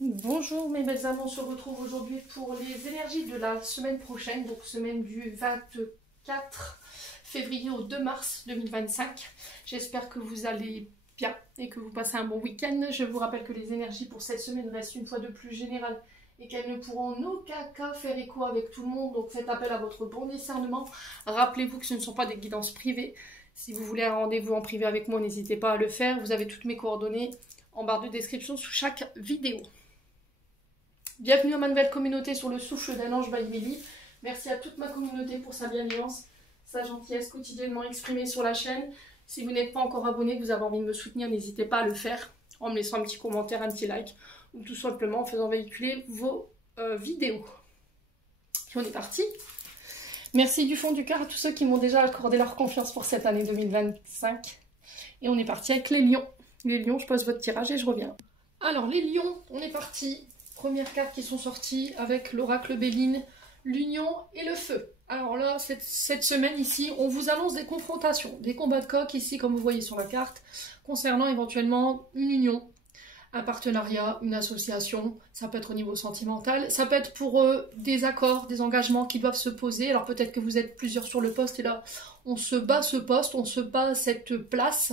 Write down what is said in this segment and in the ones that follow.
Bonjour mes belles âmes, on se retrouve aujourd'hui pour les énergies de la semaine prochaine, donc semaine du 24 février au 2 mars 2025. J'espère que vous allez bien et que vous passez un bon week-end. Je vous rappelle que les énergies pour cette semaine restent une fois de plus générales et qu'elles ne pourront en aucun cas faire écho avec tout le monde, donc faites appel à votre bon discernement. Rappelez-vous que ce ne sont pas des guidances privées. Si vous voulez un rendez-vous en privé avec moi, n'hésitez pas à le faire. Vous avez toutes mes coordonnées en barre de description sous chaque vidéo. Bienvenue à ma nouvelle communauté sur le souffle d'un ange by Mélie. Merci à toute ma communauté pour sa bienveillance, sa gentillesse quotidiennement exprimée sur la chaîne. Si vous n'êtes pas encore abonné, que vous avez envie de me soutenir, n'hésitez pas à le faire en me laissant un petit commentaire, un petit like ou tout simplement en faisant véhiculer vos vidéos. Et on est parti. Merci du fond du cœur à tous ceux qui m'ont déjà accordé leur confiance pour cette année 2025. Et on est parti avec les lions. Les lions, je pose votre tirage et je reviens. Alors les lions, on est parti. Premières cartes qui sont sorties avec l'oracle Béline, l'union et le feu. Alors là, cette semaine ici, on vous annonce des confrontations, des combats de coq ici, comme vous voyez sur la carte, concernant éventuellement une union, un partenariat, une association. Ça peut être au niveau sentimental, ça peut être pour des accords, des engagements qui doivent se poser. Alors peut-être que vous êtes plusieurs sur le poste et là, on se bat ce poste, on se bat cette place.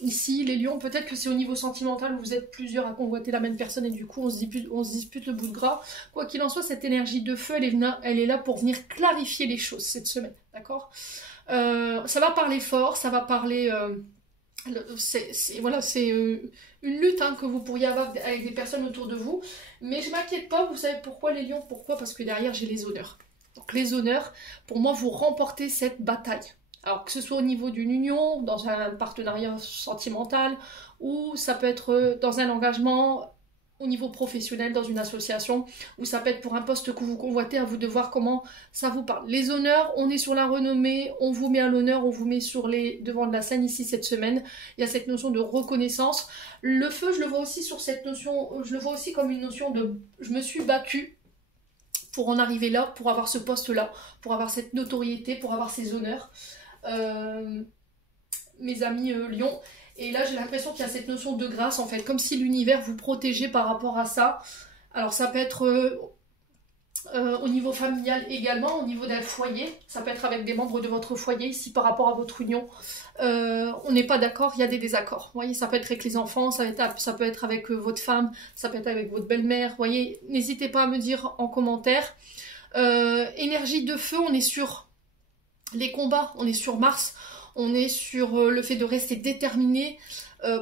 Ici, les lions, peut-être que c'est au niveau sentimental où vous êtes plusieurs à convoiter la même personne et du coup on se dispute le bout de gras. Quoi qu'il en soit, cette énergie de feu, elle est là pour venir clarifier les choses cette semaine, d'accord. Ça va parler fort, ça va parler... c'est une lutte que vous pourriez avoir avec des personnes autour de vous. Mais je m'inquiète pas, vous savez pourquoi les lions? Pourquoi? Parce que derrière j'ai les honneurs. Donc les honneurs, pour moi, vous remportez cette bataille. Alors que ce soit au niveau d'une union, dans un partenariat sentimental, ou ça peut être dans un engagement au niveau professionnel, dans une association, ou ça peut être pour un poste que vous convoitez, à vous de voir comment ça vous parle. Les honneurs, on est sur la renommée, on vous met à l'honneur, on vous met sur les devants de la scène ici cette semaine. Il y a cette notion de reconnaissance. Le feu, je le vois aussi sur cette notion, je le vois aussi comme une notion de je me suis battue pour en arriver là, pour avoir ce poste-là, pour avoir cette notoriété, pour avoir ces honneurs. Mes amis lions, et là j'ai l'impression qu'il y a cette notion de grâce en fait, comme si l'univers vous protégeait par rapport à ça. Alors ça peut être au niveau familial également, au niveau d'un foyer, ça peut être avec des membres de votre foyer ici par rapport à votre union. On n'est pas d'accord, il y a des désaccords. Vous voyez, ça peut être avec les enfants, ça peut être avec votre femme, ça peut être avec votre belle-mère. Vous voyez, n'hésitez pas à me dire en commentaire. Énergie de feu, on est sur les combats, on est sur Mars, on est sur le fait de rester déterminé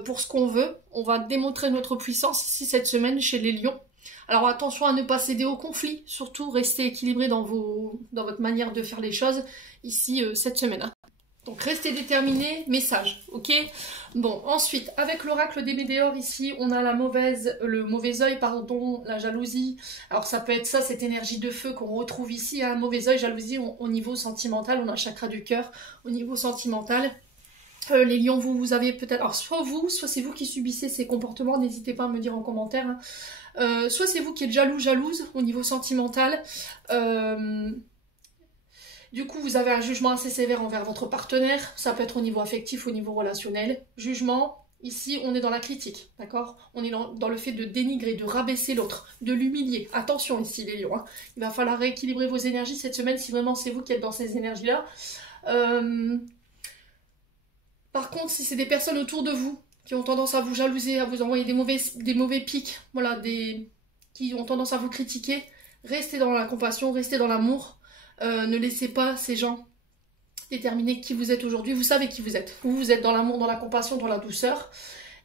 pour ce qu'on veut. On va démontrer notre puissance ici cette semaine chez les lions. Alors attention à ne pas céder au conflit, surtout restez équilibré dans votre manière de faire les choses ici cette semaine. Donc restez déterminés, message, ok? Bon, ensuite, avec l'oracle des météores ici, on a le mauvais œil, pardon, la jalousie. Alors ça peut être ça, cette énergie de feu qu'on retrouve ici, un mauvais œil, jalousie au niveau sentimental, on a un chakra du cœur au niveau sentimental. Les lions, vous avez peut-être... Alors soit c'est vous qui subissez ces comportements, n'hésitez pas à me dire en commentaire. Soit c'est vous qui êtes jalouse au niveau sentimental. Du coup, vous avez un jugement assez sévère envers votre partenaire. Ça peut être au niveau affectif, au niveau relationnel. Jugement, ici, on est dans la critique, d'accord? On est dans le fait de dénigrer, de rabaisser l'autre, de l'humilier. Attention ici, les lions. Il va falloir rééquilibrer vos énergies cette semaine si vraiment c'est vous qui êtes dans ces énergies-là. Par contre, si c'est des personnes autour de vous qui ont tendance à vous jalouser, à vous envoyer des mauvais pics, voilà, qui ont tendance à vous critiquer, restez dans la compassion, restez dans l'amour. Ne laissez pas ces gens déterminer qui vous êtes aujourd'hui. Vous savez qui vous êtes. Vous êtes dans l'amour, dans la compassion, dans la douceur.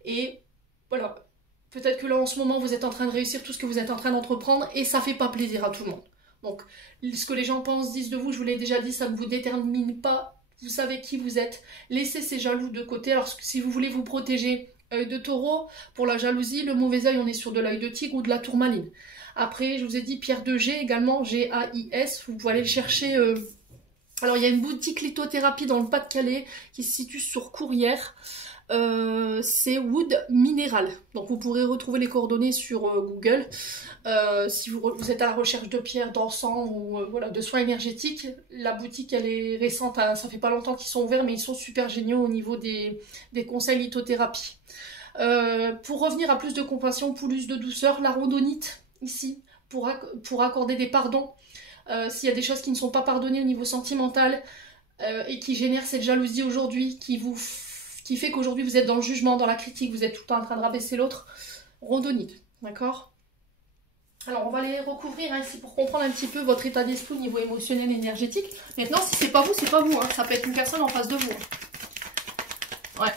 Et voilà, peut-être que là en ce moment vous êtes en train de réussir tout ce que vous êtes en train d'entreprendre et ça fait pas plaisir à tout le monde. Donc ce que les gens pensent, disent de vous, je vous l'ai déjà dit, ça ne vous détermine pas. Vous savez qui vous êtes. Laissez ces jaloux de côté. Alors si vous voulez vous protéger, œil de taureau, pour la jalousie, le mauvais œil, on est sur de l'œil de tigre ou de la tourmaline. Après, je vous ai dit pierre de G également, G-A-I-S, vous pouvez aller le chercher. Alors, il y a une boutique lithothérapie dans le Pas-de-Calais qui se situe sur Courrières. C'est Wood Minéral. Donc, vous pourrez retrouver les coordonnées sur Google. Si vous êtes à la recherche de pierres, d'encens ou voilà, de soins énergétiques, la boutique, elle est récente. Ça fait pas longtemps qu'ils sont ouverts, mais ils sont super géniaux au niveau des conseils lithothérapie. Pour revenir à plus de compassion, plus de douceur, la rhodonite, ici, pour accorder des pardons. S'il y a des choses qui ne sont pas pardonnées au niveau sentimental et qui génèrent cette jalousie aujourd'hui, qui fait qu'aujourd'hui vous êtes dans le jugement, dans la critique, vous êtes tout le temps en train de rabaisser l'autre, rhodonite, d'accord? Alors on va les recouvrir ici pour comprendre un petit peu votre état d'esprit au niveau émotionnel et énergétique. Maintenant, si c'est pas vous, c'est pas vous, hein. Ça peut être une personne en face de vous. Ouais.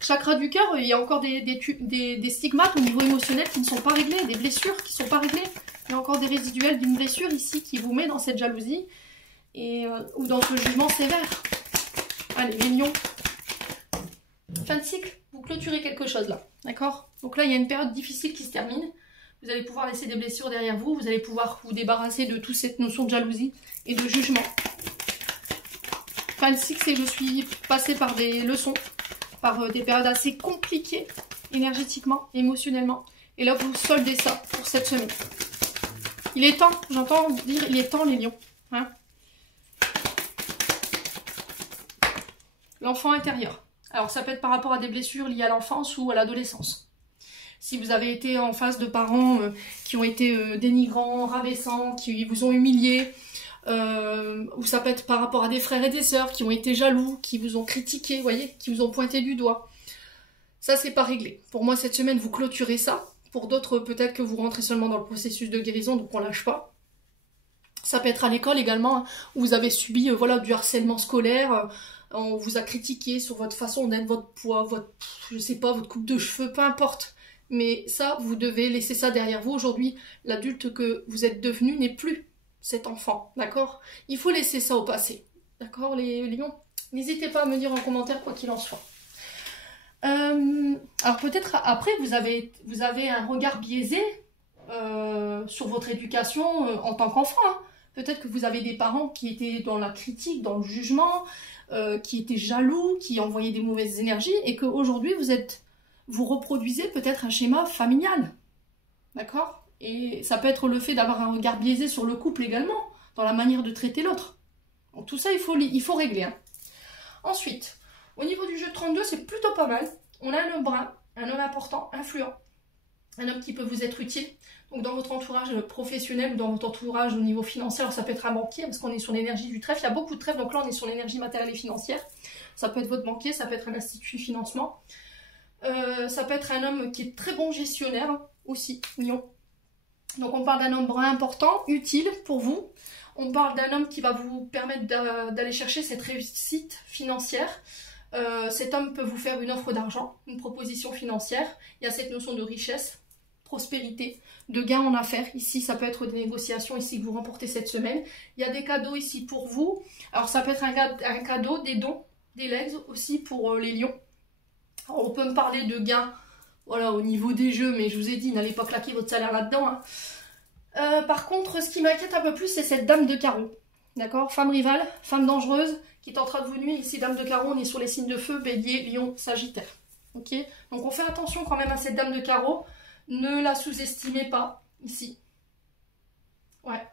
Chakra du cœur, il y a encore des stigmates au niveau émotionnel qui ne sont pas réglés, des blessures qui ne sont pas réglées. Il y a encore des résiduels d'une blessure ici qui vous met dans cette jalousie ou dans ce jugement sévère. Allez, les lions. Fin de cycle, vous clôturez quelque chose là, d'accord? Donc là, il y a une période difficile qui se termine. Vous allez pouvoir laisser des blessures derrière vous. Vous allez pouvoir vous débarrasser de toute cette notion de jalousie et de jugement. Fin de cycle, c'est que je suis passée par des leçons, par des périodes assez compliquées énergétiquement, émotionnellement. Et là, vous soldez ça pour cette semaine. Il est temps, j'entends dire, il est temps les lions. Hein, l'enfant intérieur. Alors ça peut être par rapport à des blessures liées à l'enfance ou à l'adolescence. Si vous avez été en face de parents qui ont été dénigrants, rabaissants, qui vous ont humilié, ou ça peut être par rapport à des frères et des sœurs qui ont été jaloux, qui vous ont critiqué, vous voyez, qui vous ont pointé du doigt. Ça, c'est pas réglé. Pour moi, cette semaine, vous clôturez ça. Pour d'autres, peut-être que vous rentrez seulement dans le processus de guérison, donc on lâche pas. Ça peut être à l'école également, hein, où vous avez subi voilà, du harcèlement scolaire, on vous a critiqué sur votre façon d'être, votre poids, je sais pas, votre coupe de cheveux, peu importe. Mais ça, vous devez laisser ça derrière vous. Aujourd'hui, l'adulte que vous êtes devenu n'est plus cet enfant, d'accord? Il faut laisser ça au passé, d'accord les lions? N'hésitez pas à me dire en commentaire quoi qu'il en soit. Alors peut-être après, vous avez un regard biaisé sur votre éducation en tant qu'enfant. Hein. Peut-être que vous avez des parents qui étaient dans la critique, dans le jugement, qui étaient jaloux, qui envoyaient des mauvaises énergies, et qu'aujourd'hui vous reproduisez peut-être un schéma familial, d'accord? Et ça peut être le fait d'avoir un regard biaisé sur le couple également, dans la manière de traiter l'autre. Donc tout ça, il faut régler. Hein. Ensuite, au niveau du jeu 32, c'est plutôt pas mal. On a un homme brun, un homme important, influent, un homme qui peut vous être utile. Donc dans votre entourage professionnel ou dans votre entourage au niveau financier, alors ça peut être un banquier parce qu'on est sur l'énergie du trèfle. Il y a beaucoup de trèfles, donc là on est sur l'énergie matérielle et financière. Ça peut être votre banquier, ça peut être un institut de financement. Ça peut être un homme qui est très bon gestionnaire aussi, lion. Donc on parle d'un homme brun important, utile pour vous. On parle d'un homme qui va vous permettre d'aller chercher cette réussite financière. Cet homme peut vous faire une offre d'argent, une proposition financière. Il y a cette notion de richesse, prospérité, de gain en affaires. Ici, ça peut être des négociations ici que vous remportez cette semaine. Il y a des cadeaux ici pour vous. Alors ça peut être un cadeau, des dons, des legs aussi pour les lions. Alors, on peut me parler de gains voilà, au niveau des jeux, mais je vous ai dit, n'allez pas claquer votre salaire là-dedans. Hein. Par contre, ce qui m'inquiète un peu plus, c'est cette dame de carreau. D'accord? Femme rivale, femme dangereuse, qui est en train de vous nuire. Ici, dame de carreau, on est sur les signes de feu, bélier, lion, sagittaire. Ok? Donc on fait attention quand même à cette dame de carreau. Ne la sous-estimez pas, ici. Ouais.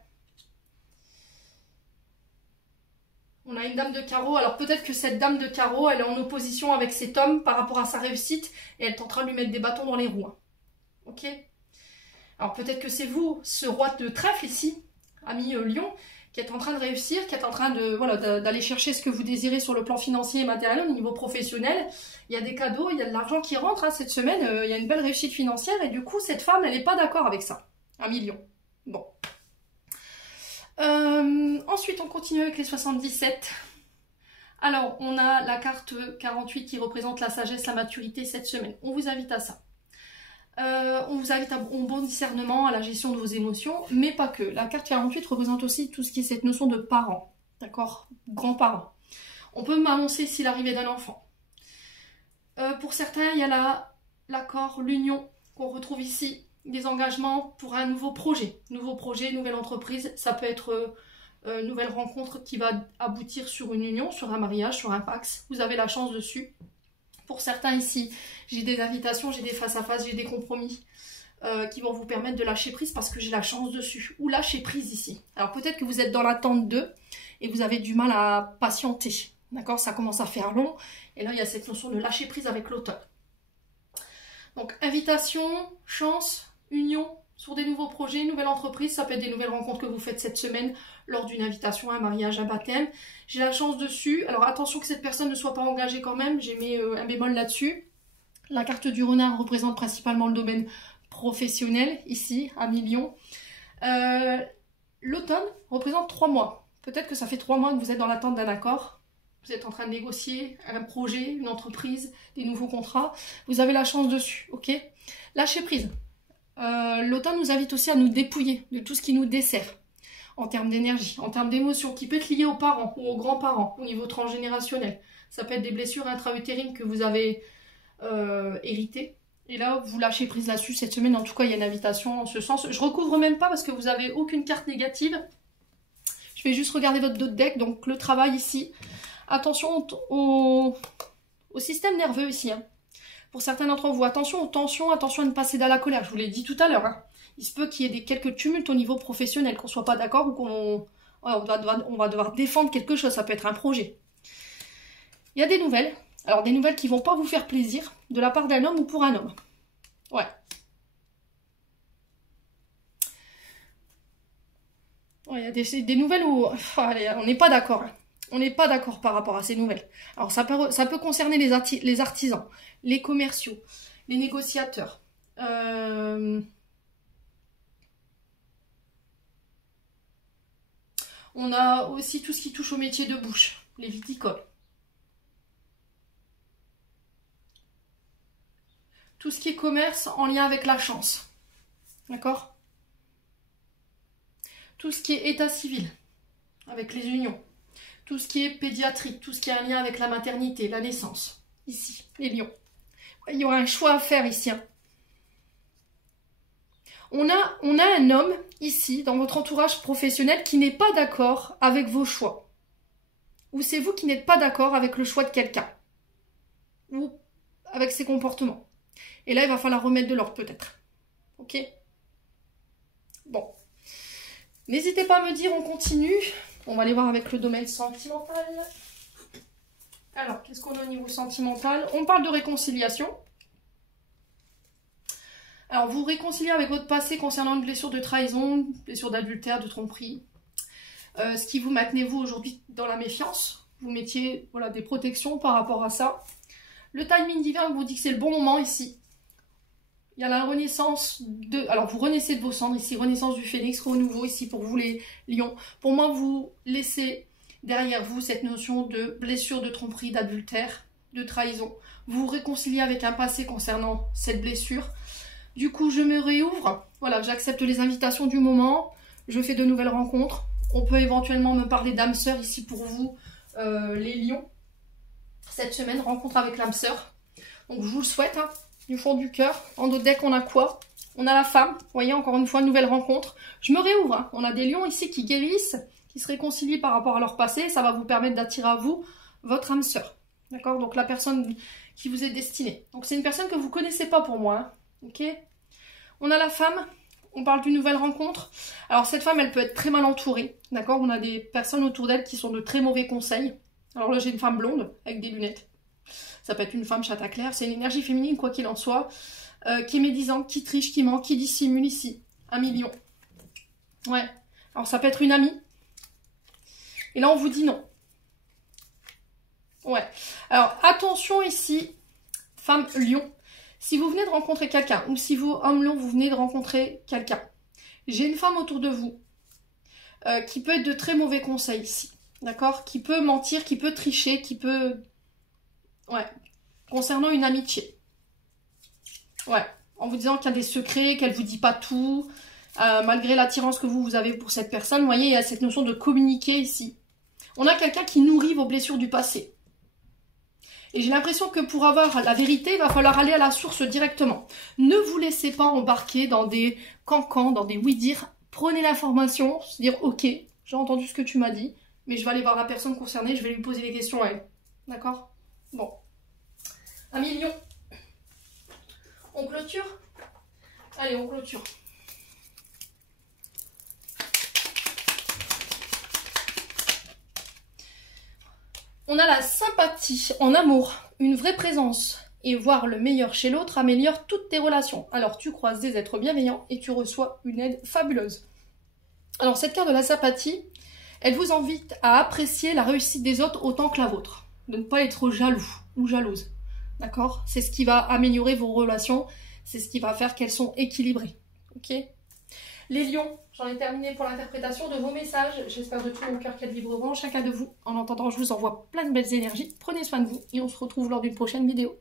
On a une dame de carreau. Alors peut-être que cette dame de carreau, elle est en opposition avec cet homme par rapport à sa réussite. Et elle tentera de lui mettre des bâtons dans les roues. Hein. Ok? Alors peut-être que c'est vous, ce roi de trèfle ici, ami lion, qui est en train de réussir, qui est en train de voilà, d'aller chercher ce que vous désirez sur le plan financier et matériel, au niveau professionnel. Il y a des cadeaux, il y a de l'argent qui rentre hein, cette semaine, il y a une belle réussite financière et du coup cette femme, elle n'est pas d'accord avec ça. 1 million. Bon. Ensuite, on continue avec les 77. Alors, on a la carte 48 qui représente la sagesse, la maturité cette semaine. On vous invite à ça. On vous invite au bon discernement, à la gestion de vos émotions, mais pas que. La carte 48 représente aussi tout ce qui est cette notion de parents, d'accord? Grands-parents. On peut m'annoncer ici l'arrivée d'un enfant. Pour certains, il y a l'accord, l'union qu'on retrouve ici, des engagements pour un nouveau projet, nouvelle entreprise. Ça peut être une nouvelle rencontre qui va aboutir sur une union, sur un mariage, sur un pax. Vous avez la chance dessus. Pour certains ici, j'ai des invitations, j'ai des face-à-face, j'ai des compromis qui vont vous permettre de lâcher prise parce que j'ai la chance dessus. Ou lâcher prise ici. Alors peut-être que vous êtes dans l'attente d'eux et vous avez du mal à patienter. D'accord, ça commence à faire long. Et là, il y a cette notion de lâcher prise avec l'automne. Donc, invitation, chance, union sur des nouveaux projets, nouvelle entreprise. Ça peut être des nouvelles rencontres que vous faites cette semaine lors d'une invitation, un mariage, un baptême. J'ai la chance dessus. Alors, attention que cette personne ne soit pas engagée quand même. J'ai mis un bémol là-dessus. La carte du renard représente principalement le domaine professionnel, ici, à million. L'automne représente 3 mois. Peut-être que ça fait 3 mois que vous êtes dans l'attente d'un accord. Vous êtes en train de négocier un projet, une entreprise, des nouveaux contrats. Vous avez la chance dessus, ok? Lâchez prise. L'automne nous invite aussi à nous dépouiller de tout ce qui nous dessert. En termes d'énergie, en termes d'émotions, qui peut être lié aux parents ou aux grands-parents, au niveau transgénérationnel. Ça peut être des blessures intra-utérines que vous avez héritées. Et là, vous lâchez prise là-dessus. Cette semaine, en tout cas, il y a une invitation en ce sens. Je recouvre même pas parce que vous n'avez aucune carte négative. Je vais juste regarder votre dos de deck. Donc, le travail ici. Attention au système nerveux ici. Hein. Pour certains d'entre vous, attention aux tensions, attention à ne pas céder à la colère. Je vous l'ai dit tout à l'heure. Hein. Il se peut qu'il y ait quelques tumultes au niveau professionnel, qu'on ne soit pas d'accord ou qu'on on va devoir défendre quelque chose. Ça peut être un projet. Il y a des nouvelles. Alors, des nouvelles qui ne vont pas vous faire plaisir de la part d'un homme ou pour un homme. Ouais. Ouais, il y a des nouvelles où allez, on n'est pas d'accord. Hein. On n'est pas d'accord par rapport à ces nouvelles. Alors, ça peut concerner les artisans, les commerciaux, les négociateurs. On a aussi tout ce qui touche au métier de bouche, les viticoles. Tout ce qui est commerce en lien avec la chance. D'accord? Tout ce qui est état civil, avec les unions. Tout ce qui est pédiatrie, tout ce qui a un lien avec la maternité, la naissance. Ici, les lions. Il y aura un choix à faire ici. Hein. On a un homme ici, dans votre entourage professionnel, qui n'est pas d'accord avec vos choix. Ou c'est vous qui n'êtes pas d'accord avec le choix de quelqu'un. Ou avec ses comportements. Et là, il va falloir remettre de l'ordre peut-être. Ok? Bon. N'hésitez pas à me dire, on continue. On va aller voir avec le domaine sentimental. Alors, qu'est-ce qu'on a au niveau sentimental? On parle de réconciliation. Alors, vous réconciliez avec votre passé concernant une blessure de trahison, blessure d'adultère, de tromperie. Ce qui vous maintenez, vous, aujourd'hui, dans la méfiance. Vous mettiez voilà, des protections par rapport à ça. Le timing divin vous dit que c'est le bon moment ici. Il y a la renaissance de... Alors, vous renaissez de vos cendres ici, renaissance du phénix, renouveau ici pour vous les lions. Pour moi, vous laissez derrière vous cette notion de blessure, de tromperie, d'adultère, de trahison. Vous vous réconciliez avec un passé concernant cette blessure. Du coup, je me réouvre. Voilà, j'accepte les invitations du moment. Je fais de nouvelles rencontres. On peut éventuellement me parler d'âme sœur ici pour vous, les lions. Cette semaine, rencontre avec l'âme sœur. Donc, je vous le souhaite, hein. Du fond du cœur. En dos de deck, on a quoi? On a la femme. Vous voyez, encore une fois, une nouvelle rencontre. Je me réouvre. Hein. On a des lions ici qui guérissent, qui se réconcilient par rapport à leur passé. Ça va vous permettre d'attirer à vous votre âme sœur. D'accord? Donc, la personne qui vous est destinée. Donc, c'est une personne que vous ne connaissez pas pour moi. Hein. Ok? On a la femme. On parle d'une nouvelle rencontre. Alors, cette femme, elle peut être très mal entourée. D'accord? On a des personnes autour d'elle qui sont de très mauvais conseils. Alors là, j'ai une femme blonde avec des lunettes. Ça peut être une femme châtain clair, c'est une énergie féminine, quoi qu'il en soit, qui est médisante, qui triche, qui ment, qui dissimule ici. 1 million. Ouais. Alors ça peut être une amie. Et là, on vous dit non. Ouais. Alors, attention ici, femme lion. Si vous venez de rencontrer quelqu'un, ou si vous, homme lion, vous venez de rencontrer quelqu'un, j'ai une femme autour de vous qui peut être de très mauvais conseils ici. D'accord? Qui peut mentir, qui peut tricher, qui peut... Ouais, concernant une amitié. Ouais, en vous disant qu'il y a des secrets, qu'elle vous dit pas tout, malgré l'attirance que vous avez pour cette personne. Vous voyez, il y a cette notion de communiquer ici. On a quelqu'un qui nourrit vos blessures du passé. Et j'ai l'impression que pour avoir la vérité, il va falloir aller à la source directement. Ne vous laissez pas embarquer dans des cancans, dans des oui-dire. Prenez l'information, se dire, ok, j'ai entendu ce que tu m'as dit, mais je vais aller voir la personne concernée, je vais lui poser des questions à elle. D'accord? Bon. 1 million. On clôture? Allez, on clôture. On a la sympathie en amour, une vraie présence et voir le meilleur chez l'autre améliore toutes tes relations. Alors tu croises des êtres bienveillants et tu reçois une aide fabuleuse. Alors cette carte de la sympathie, elle vous invite à apprécier la réussite des autres autant que la vôtre. De ne pas être jaloux ou jalouse. D'accord? C'est ce qui va améliorer vos relations, c'est ce qui va faire qu'elles sont équilibrées. Ok? Les lions, j'en ai terminé pour l'interprétation de vos messages. J'espère de tout mon cœur qu'elles vibreront chacun de vous. En attendant, je vous envoie plein de belles énergies. Prenez soin de vous et on se retrouve lors d'une prochaine vidéo.